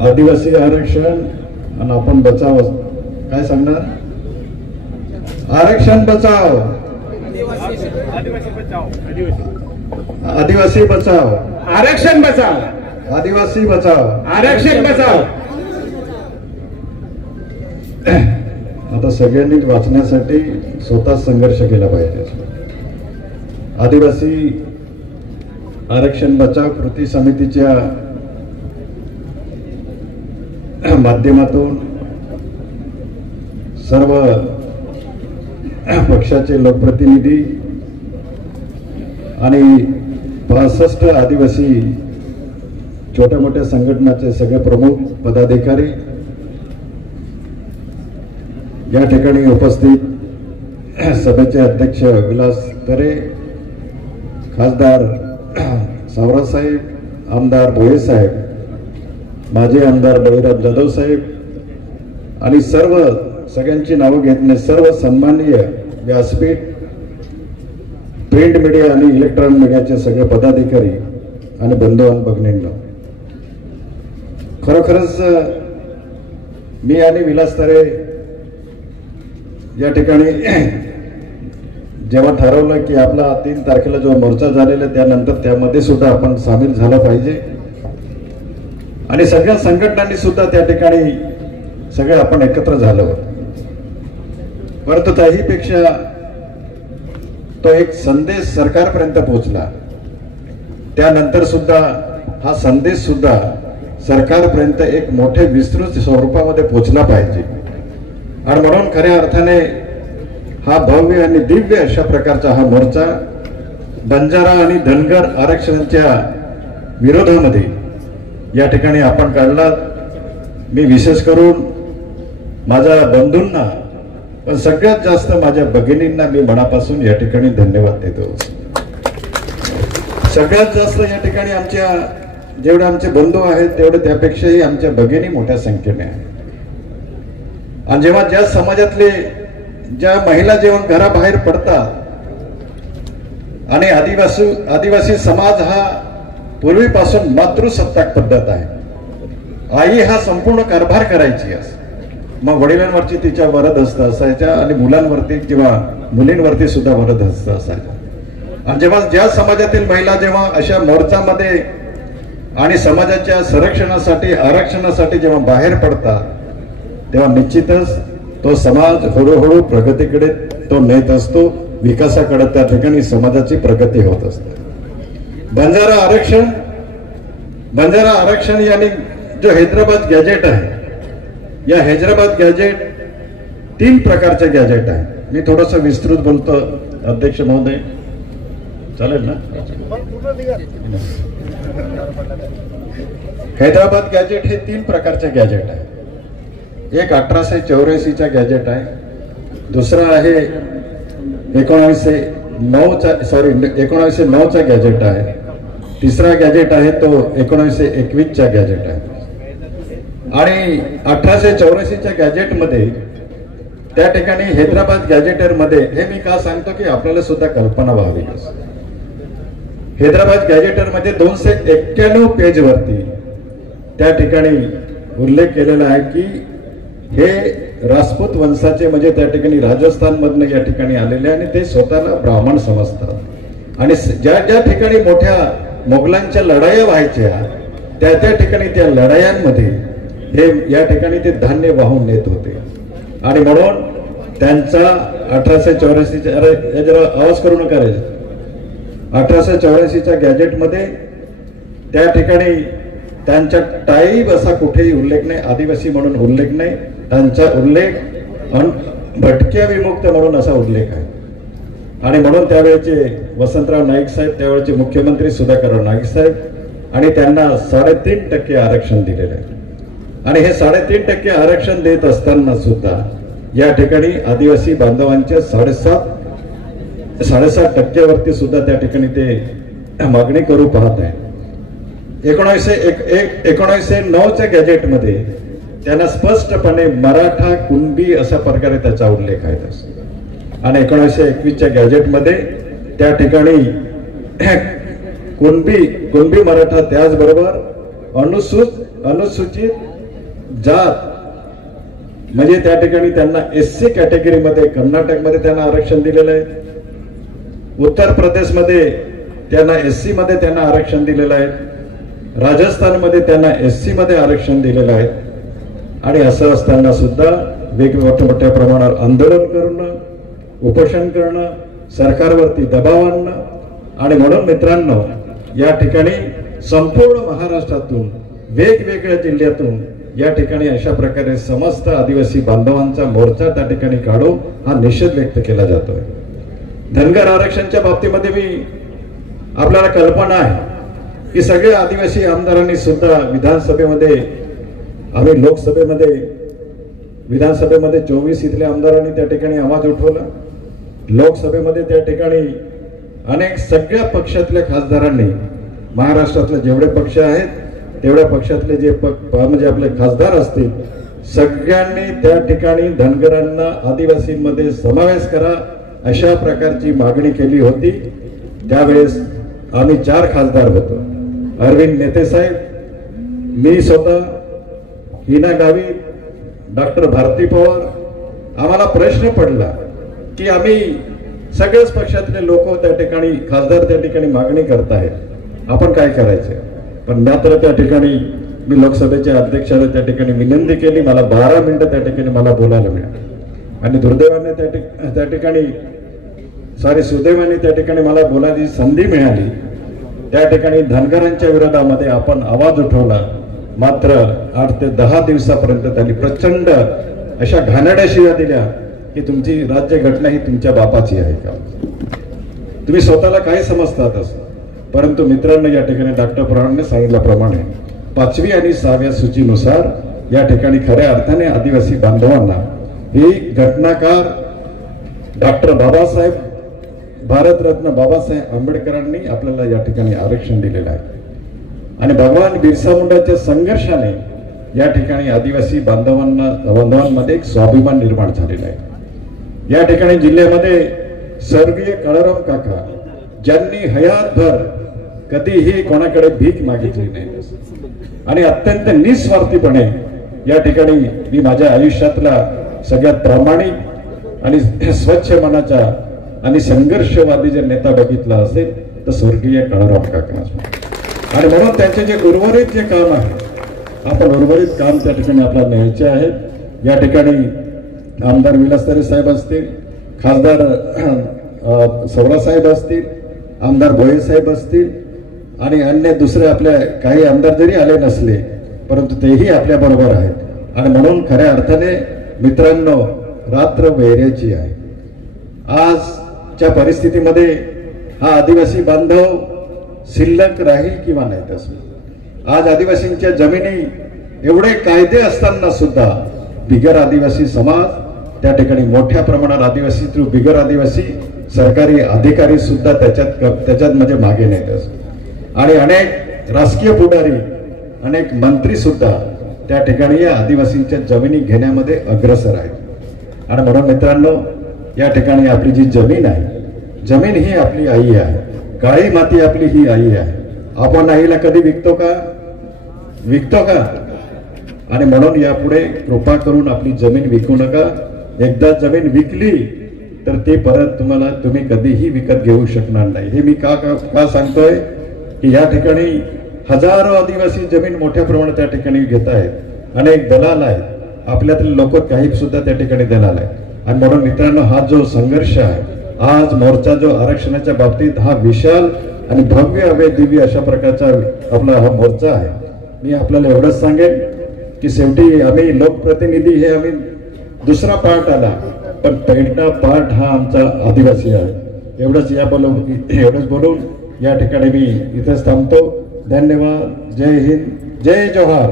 आदिवासी आरक्षण आणि आपण बचाव काय सांगणार? आरक्षण बचाव, आदिवासी बचाव, आरक्षण बचाव, आदिवासी बचाव, आरक्षण बचाव. आता सगळ्यांनी वाचण्यासाठी स्वतः संघर्ष केला पाहिजे. आदिवासी आरक्षण बचाव कृती समितीच्या माध्यमातून सर्व पक्षाचे लोकप्रतिनिधी आणि 65 आदिवासी छोट्या मोठ्या संघटनाचे सगळे प्रमुख पदाधिकारी या ठिकाणी उपस्थित, सभेचे अध्यक्ष विलास तरे, खासदार सावरासाहेब, आमदार भोये साहेब, माजी आमदार बळीराम जाधव साहेब आणि सगळ्यांची नावं घेतले सर्व सन्माननीय व्यासपीठ, प्रिंट मीडिया आणि इलेक्ट्रॉनिक मीडियाचे सगळे पदाधिकारी आणि बंधू आणि भगिनींनो, खरोखरच मी आणि विलास तरे या ठिकाणी जेव्हा ठरवलं की आपला 3 तारखेला जो मोर्चा झालेला त्यानंतर त्यामध्ये सुद्धा आपण सामील झालं पाहिजे आणि सगळ्या संघटनांनी सुद्धा त्या ठिकाणी सगळे आपण एकत्र झालो. परंतु त्याहीपेक्षा तो एक संदेश सरकारपर्यंत पोहोचला. त्यानंतर सुद्धा हा संदेश सुद्धा सरकारपर्यंत एक मोठे विस्तृत स्वरूपामध्ये पोहोचला पाहिजे आणि म्हणून खऱ्या अर्थाने हा भव्य आणि दिव्य अशा प्रकारचा हा मोर्चा बंजारा आणि धनगर आरक्षणाच्या विरोधामध्ये या ठिकाणी आपण काढला. मी विशेष करून माझ्या बंधूंना पण सगळ्यात जास्त माझ्या भगिनींना मी मनापासून या ठिकाणी धन्यवाद देतो. सगळ्यात जास्त या ठिकाणी आमच्या जेवढे आमचे बंधू आहेत तेवढे त्यापेक्षाही आमच्या भगिनी मोठ्या संख्येने आहेत. आणि जेव्हा ज्या समाजातले ज्या महिला जेव्हा घराबाहेर पडतात आणि आदिवासी समाज हा पूर्वीपासून मातृसत्ताक पद्धत आहे. आई हा संपूर्ण कारभार करायची असं, मग वडिलांवरची तिच्या वरद हस्त असायच्या आणि मुलांवरती किंवा मुलींवरती सुद्धा वरद हस्त असायच्या. आणि जेव्हा ज्या समाजातील महिला जेव्हा अशा मोर्चामध्ये आणि समाजाच्या संरक्षणासाठी आरक्षणासाठी जेव्हा बाहेर पडतात तेव्हा निश्चितच तो समाज हळूहळू प्रगतीकडे तो नेत असतो, विकासाकडे त्या ठिकाणी समाजाची प्रगती होत असते. बंजारा आरक्षण यानी जो हैदराबाद गॅजेट आहे, या हैदराबाद गॅजेट 3 प्रकारचे गॅजेट आहे. मी थोडस विस्तृत बोलतो अध्यक्ष महोदय, चालेल ना? हैदराबाद गॅजेट हे 3 प्रकारचे गॅजेट आहे. एक 1884चा गॅजेट आहे, दुसरा आहे 1909चा गॅजेट आहे, तिसरा गॅजेट आहे तो 1921चा गॅजेट आहे. आणि 1884च्या गॅजेटमध्ये त्या ठिकाणी हैदराबाद गॅजेटर मध्ये हे मी का सांगतो की आपल्याला सुद्धा कल्पना व्हावी. हैदराबाद गॅजेटर मध्ये 291 पेज वरती त्या ठिकाणी उल्लेख केलेला आहे की हे राजपूत वंशाचे म्हणजे त्या ठिकाणी राजस्थान मधनं या ठिकाणी आलेले आणि ते स्वतःला ब्राह्मण समजतात आणि ज्या ज्या ठिकाणी मोठ्या मोगलांच्या लढाया व्हायच्या त्या ठिकाणी त्या लढायांमध्ये हे या ठिकाणी ते धान्य वाहून नेत होते. आणि म्हणून त्यांचा 1884च्या जरा आवाज करू नका रे, 1884च्या गॅजेटमध्ये त्या ठिकाणी त्यांच्या टाईब असा कुठेही उल्लेख नाही, आदिवासी म्हणून उल्लेख नाही, त्यांचा उल्लेख भटक्या विमुक्त म्हणून असा उल्लेख आहे. आणि म्हणून त्यावेळेचे वसंतराव नाईक साहेब, त्यावेळेचे मुख्यमंत्री सुधाकरराव नाईक साहेब, आणि त्यांना 3.5% आरक्षण दिलेलं आहे. आणि हे 3.5% आरक्षण देत असताना सुद्धा या ठिकाणी आदिवासी बांधवांच्या 7.5% वरती सुद्धा त्या ठिकाणी ते मागणी करू पाहत आहे. 1909च्या गॅजेटमध्ये त्यांना स्पष्टपणे मराठा कुणबी अशा प्रकारे त्याचा उल्लेख आहे. आणि 1921च्या गॅजेटमध्ये त्या ठिकाणी कुणबी मराठा त्याचबरोबर अनुसूचित जात म्हणजे त्या ठिकाणी त्यांना SC कॅटेगरीमध्ये कर्नाटकमध्ये त्यांना आरक्षण दिलेलं आहे, उत्तर प्रदेशमध्ये त्यांना SC मध्ये त्यांना आरक्षण दिलेलं आहे, राजस्थानमध्ये त्यांना SC मध्ये आरक्षण दिलेलं आहे. आणि असं असताना सुद्धा वेगवेगळ्या मोठ्या प्रमाणावर आंदोलन करणं, उपोषण करणं, सरकारवरती दबाव आणणं. आणि म्हणून मित्रांनो, या ठिकाणी संपूर्ण महाराष्ट्रातून वेगवेगळ्या जिल्ह्यातून या ठिकाणी अशा प्रकारे समस्त आदिवासी बांधवांचा मोर्चा त्या ठिकाणी काढून हा निषेध व्यक्त केला जातोय. धनगर आरक्षणच्या बाबतीमध्ये मी आपल्याला कल्पना आहे की सगळे आदिवासी आमदारांनी सुद्धा विधानसभेमध्ये, आम्ही लोकसभेमध्ये, विधानसभेमध्ये 24 इथल्या आमदारांनी त्या ठिकाणी आवाज उठवला, लोकसभेमध्ये त्या ठिकाणी अनेक सगळ्या पक्षातल्या खासदारांनी, महाराष्ट्रातले जेवढे पक्ष आहेत तेवढ्या पक्षातले जे म्हणजे आपले खासदार असतील सगळ्यांनी त्या ठिकाणी धनगरांना आदिवासींमध्ये समावेश करा अशा प्रकारची मागणी केली होती. त्यावेळेस आम्ही 4 खासदार होतो, अरविंद नेते साहेब, मी स्वतः, हिना गावित, डॉक्टर भारती पवार. आम्हाला प्रश्न पडला की आम्ही सगळ्याच पक्षातले लोक त्या ठिकाणी, खासदार त्या ठिकाणी मागणी करतायत, आपण काय करायचं. पण मात्र त्या ठिकाणी मी लोकसभेच्या अध्यक्षाला त्या ठिकाणी विनंती केली, मला 12 मिनिटं त्या ठिकाणी मला बोलायला मिळालं. आणि दुर्दैवाने त्या ठिकाणी सुदैवाने त्या ठिकाणी मला बोलायची संधी मिळाली. त्या ठिकाणी धनगरांच्या विरोधामध्ये आपण आवाज उठवला. मात्र 8 ते 10 दिवसापर्यंत त्यांनी प्रचंड अशा घाणेरड्या शिव्या दिल्या की तुमची राज्यघटना ही तुमच्या बापाची आहे का, तुम्ही स्वतःला काय समजतात असं. परंतु मित्रांनो, या ठिकाणी डॉक्टर पवारांनी सांगितल्याप्रमाणे 5वी आणि 6व्या सूचीनुसार या ठिकाणी खऱ्या अर्थाने आदिवासी बांधवांना ही घटनाकार डॉक्टर बाबासाहेब, भारतरत्न बाबासाहेब आंबेडकरांनी आपल्याला या ठिकाणी आरक्षण दिलेलं आहे. आणि भगवान बिरसा मुंडाच्या संघर्षाने या ठिकाणी आदिवासी बांधवांमध्ये एक स्वाभिमान निर्माण झालेला आहे. या ठिकाणी जिल्ह्यामध्ये स्वर्गीय काळाराम काका ज्यांनी हयातभर कधीही कोणाकडे भीक मागितली नाही आणि अत्यंत निस्वार्थीपणे या ठिकाणी मी माझ्या आयुष्यातला सगळ्यात प्रामाणिक आणि स्वच्छ मनाचा आणि संघर्षवादी जर नेता बघितला असेल तर स्वर्गीय काळाराम काका. आणि म्हणून त्यांचे जे उर्वरित जे काम आहे, आपण उर्वरित काम त्या ठिकाणी आपल्याला न्यायचे आहे. या ठिकाणी आमदार विलासतारे साहेब असतील, खासदार सवरा साहेब असतील, आमदार भोये साहेब असतील आणि अन्य दुसरे आपल्या काही आमदार जरी आले नसले परंतु तेही आपल्या बरोबर आहेत. आणि म्हणून खऱ्या अर्थाने मित्रांनो, रात्र वैऱ्याची आहे. आजच्या परिस्थितीमध्ये हा आदिवासी बांधव शिल्लक राहील किंवा नाही तसं. आज आदिवासींच्या जमिनी एवढे कायदे असताना सुद्धा बिगर आदिवासी समाज त्या ठिकाणी मोठ्या प्रमाणात आदिवासी थ्रू बिगर आदिवासी सरकारी अधिकारी सुद्धा त्याच्यात म्हणजे मागे नाहीत असं. आणि अनेक राजकीय पुढारी, अनेक मंत्री सुद्धा त्या ठिकाणी या आदिवासींच्या जमिनी घेण्यामध्ये अग्रेसर आहेत. आणि म्हणून मित्रांनो, या ठिकाणी आपली जी जमीन आहे, जमीन ही आपली आई आहे, काळी माती आपली ही आई आहे. आपण आईला कधी विकतो का? आणि म्हणून यापुढे कृपा करून आपली जमीन विकू नका. एकदा जमीन विकली तर ते परत तुम्ही कधीही विकत घेऊ शकणार नाही. हे मी का सांगतोय की या ठिकाणी हजारो आदिवासी जमीन मोठ्या प्रमाणात त्या ठिकाणी घेत आहेत. अनेक दलाल आहेत, आपल्यातले लोक काही सुद्धा त्या ठिकाणी दलाल आहेत. आणि म्हणून मित्रांनो, हा जो संघर्ष आहे, आज मोर्चा जो आरक्षणाच्या बाबतीत हा विशाल आणि भव्य अभय दिव्य अशा प्रकारचा आपला हा मोर्चा आहे. मी आपल्याला एवढंच सांगेन की शेवटी आम्ही लोकप्रतिनिधी हे आम्ही दुसरा पार्ट आला, पण पहिला पार्ट हा आमचा आदिवासी आहे. एवढंच बोलून या ठिकाणी मी इथेच थांबतो. धन्यवाद. जय हिंद, जय जोहार.